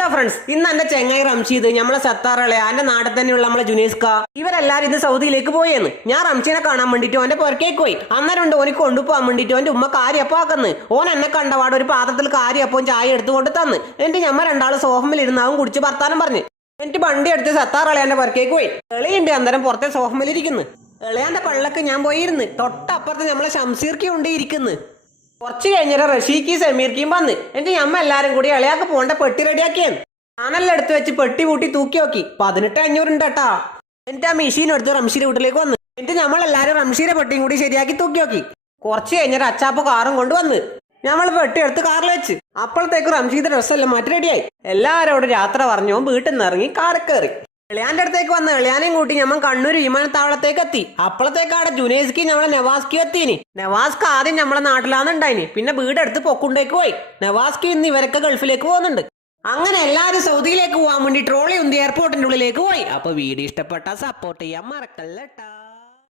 Hello friends, ഇന്ന് എന്റെ ചെങ്ങായി റംഷീദ് നമ്മളെ സത്താറളെ എന്റെ നാട്ടിൽ തന്നെയുള്ള നമ്മളെ ജുനീസ്ക ഇവരെല്ലാരും ഇന്ന് സൗദിയിലേക്ക് പോയെന്ന്. ഞാൻ റംഷീനെ കാണാൻ വേണ്ടിട്ട് ഓന്റെ പുറക്കേക്ക് പോയി. അന്നേരം ഉണ്ട് ഓനിക്ക് കൊണ്ടുപോകാൻ വേണ്ടിട്ട് ഓന്റെ ഉമ്മ കാര്യപ്പാക്കുന്നു. ഓൻ എന്നെ കണ്ടപാട് ഒരു പാത്രത്തിൽ കാര്യപ്പവും ചായ എടുത്തുകൊണ്ട് തന്ന്. എന്നിട്ട് ഞമ്മ രണ്ടാള് സോഫമിൽ ഇരുന്നാവും കുടിച്ച് വർത്താനം പറഞ്ഞ് എന്നിട്ട് വണ്ടി എടുത്ത് സത്താറളയാന്റെ പുറക്കേക്ക് പോയി. എളിയുണ്ട് അന്നേരം പുറത്തെ സോഫമിലിരിക്കുന്നു. എളിയാന്റെ പള്ളക്ക് ഞാൻ പോയിരുന്ന്. തൊട്ടപ്പുറത്ത് നമ്മളെ ഷംസീർക്കി ഉണ്ട് ഇരിക്കുന്നു. കുറച്ച് കഴിഞ്ഞാൽ റഷീഖി സമീർക്കിയും വന്ന്. എന്നിട്ട് ഞമ്മ എല്ലാരും കൂടി ഇളയാക്ക് പോണ്ട പെട്ടി റെഡിയാക്കിയാണ്. ഞാനെല്ലാം എടുത്ത് വെച്ച് പെട്ടി കൂട്ടി തൂക്കി നോക്കി 18,500 ഉണ്ട് കേട്ടാ. എന്നിട്ട് ആ മെഷീൻ എടുത്ത് റംഷീരെ വീട്ടിലേക്ക് വന്ന്. എന്നിട്ട് നമ്മളെല്ലാരും റംഷീരെ പെട്ടിയും കൂടി ശരിയാക്കി തൂക്കി നോക്കി. കുറച്ച് കഴിഞ്ഞാൽ അച്ചാപ്പ കാറും കൊണ്ടുവന്ന് നമ്മൾ പെട്ടി എടുത്ത് കാറിൽ വെച്ച്. അപ്പോഴത്തേക്ക് റംഷീദ് ഡ്രസ്സെല്ലാം മാറ്റി റെഡിയായി. എല്ലാവരോടും യാത്ര പറഞ്ഞു വീട്ടിൽ നിന്ന് ഇറങ്ങി കാറിൽ കയറി. എളിയാന്റെ അടുത്തേക്ക് വന്ന് എളിയാനെയും കൂട്ടി നമ്മൾ കണ്ണൂർ വിമാനത്താവളത്തേക്ക് എത്തി. അപ്പോഴത്തേക്കാടെ ജുനേസ്കി നമ്മളെ നവാസ്കി എത്തീനി. നവാസ്ക ആദ്യം നമ്മളെ നാട്ടിലാണ് ഉണ്ടായിനി. പിന്നെ വീടെടുത്ത് പൊക്കുണ്ടേക്ക് പോയി. നവാസ്കി ഇന്ന് ഇവരൊക്കെ ഗൾഫിലേക്ക് പോകുന്നുണ്ട്. അങ്ങനെ എല്ലാവരും സൗദിയിലേക്ക് പോകാൻ വേണ്ടി ട്രോളി ഉന്തി എയർപോർട്ടിന്റെ ഉള്ളിലേക്ക് പോയി. അപ്പൊ വീഡിയോ ഇഷ്ടപ്പെട്ട സപ്പോർട്ട് ചെയ്യാൻ മറക്കല്ലേട്ടാ.